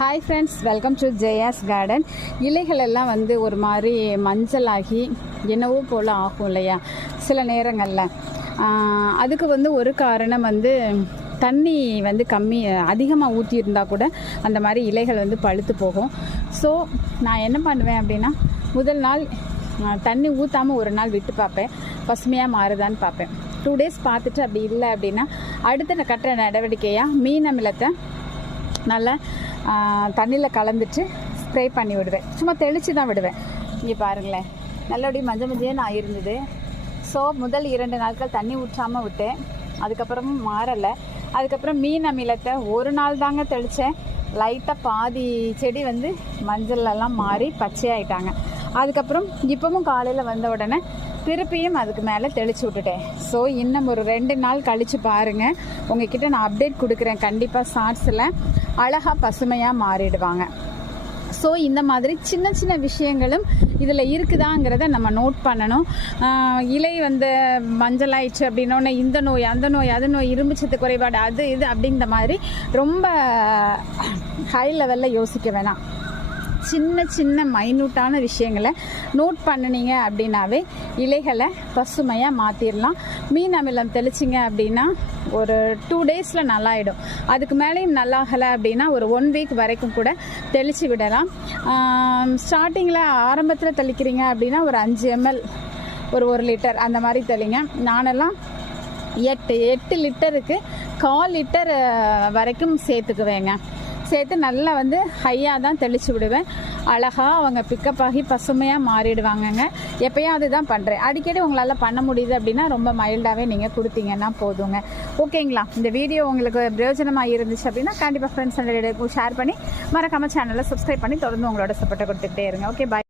Hi friends welcome to Jaya's garden இலைகள் எல்லாம் வந்து ஒரு மாதிரி மஞ்சளாகி என்னவோ போல் ஆகும் இல்லையா? சில நேரங்களில். அதுக்கு வந்து ஒரு காரணம் வந்து தண்ணி வந்து கம்மி அதிகமாக ஊற்றியிருந்தா கூட அந்த மாதிரி இலைகள் வந்து பழுத்து போகும். ஸோ நான் என்ன பண்ணுவேன் அப்படின்னா முதல் நாள் தண்ணி ஊற்றாமல் ஒரு நாள் விட்டு பார்ப்பேன். பசுமையாக மாறுதான்னு பார்ப்பேன். டூ டேஸ் பார்த்துட்டு அப்படி இல்லை அப்படின்னா அடுத்த கட்டுற நடவடிக்கையாக மீன் அமிலத்தை நல்லா தண்ணியில் கலந்துட்டு ஸ்ப்ரே பண்ணி விடுவேன். சும்மா தெளித்து தான் விடுவேன். இங்கே பாருங்களேன். நல்லபடி மஞ்சள் மஞ்சள் ஆயிருந்தது. ஸோ முதல் இரண்டு நாட்கள் தண்ணி ஊற்றாமல் விட்டேன். அதுக்கப்புறமும் மாறலை. அதுக்கப்புறம் மீன் அமிலத்தை ஒரு நாள் தாங்க தெளித்தேன் லைட்டாக பாதி செடி வந்து மஞ்சள்லாம் மாறி பச்சையாயிட்டாங்க. அதுக்கப்புறம் இப்பவும் காலையில் வந்த உடனே திருப்பியும் அதுக்கு மேலே தெளிச்சு விட்டுட்டேன். ஸோ இன்னும் ஒரு ரெண்டு நாள் கழித்து பாருங்கள் உங்ககிட்ட நான் அப்டேட் கொடுக்குறேன். கண்டிப்பாக ஷார்ட்ஸில் அழகாக பசுமையாக மாறிடுவாங்க. ஸோ இந்த மாதிரி சின்ன சின்ன விஷயங்களும் இதில் இருக்குதாங்கிறத நம்ம நோட் பண்ணணும். இலை வந்து மஞ்சள் ஆயிடுச்சு அப்படின்னோடனே இந்த நோய் அந்த நோய் அது நோய் இரும்பு சத்து குறைபாடு அது இது அப்படிங்கிற மாதிரி ரொம்ப ஹை லெவலில் யோசிக்க வேணாம். சின்ன சின்ன மைனூட்டான விஷயங்களை நோட் பண்ணினீங்க அப்படின்னாவே இலைகளை பசுமையாக மாற்றிடலாம் மீன் அமிலம் தெளிச்சிங்க அப்படின்னா ஒரு டூ டேஸில் நல்லாயிடும். அதுக்கு மேலேயும் நல்லாகலை அப்படின்னா ஒரு ஒன் வீக் வரைக்கும் கூட தெளித்து விடலாம். ஸ்டார்டிங்கில் ஆரம்பத்தில் தெளிக்கிறீங்க அப்படின்னா ஒரு அஞ்சு எம்எல் ஒரு ஒரு லிட்டர் அந்த மாதிரி தெளிங்க. நானெல்லாம் எட்டு எட்டு லிட்டருக்கு கால் லிட்டர் வரைக்கும் சேர்த்துக்குவேங்க. சேர்த்து நல்லா வந்து ஹையாக தான் தெளித்து விடுவேன். அழகாக அவங்க பிக்கப் ஆகி பசுமையாக மாறிடுவாங்கங்க. எப்பயும் அதுதான் பண்ணுறேன் அடிக்கடி உங்களால் பண்ண முடியுது அப்படின்னா ரொம்ப மைல்டாகவே நீங்கள் கொடுத்தீங்கன்னா போதுங்க. ஓகேங்களா? இந்த வீடியோ உங்களுக்கு பிரயோஜனமாக இருந்துச்சு அப்படின்னா கண்டிப்பாக ஃப்ரெண்ட்ஸ் ஷேர் பண்ணி மறக்காம சேனலை சப்ஸ்கிரைப் பண்ணி தொடர்ந்து உங்களோட சப்போர்ட்டை கொடுத்துக்கிட்டே இருங்க. Okay bye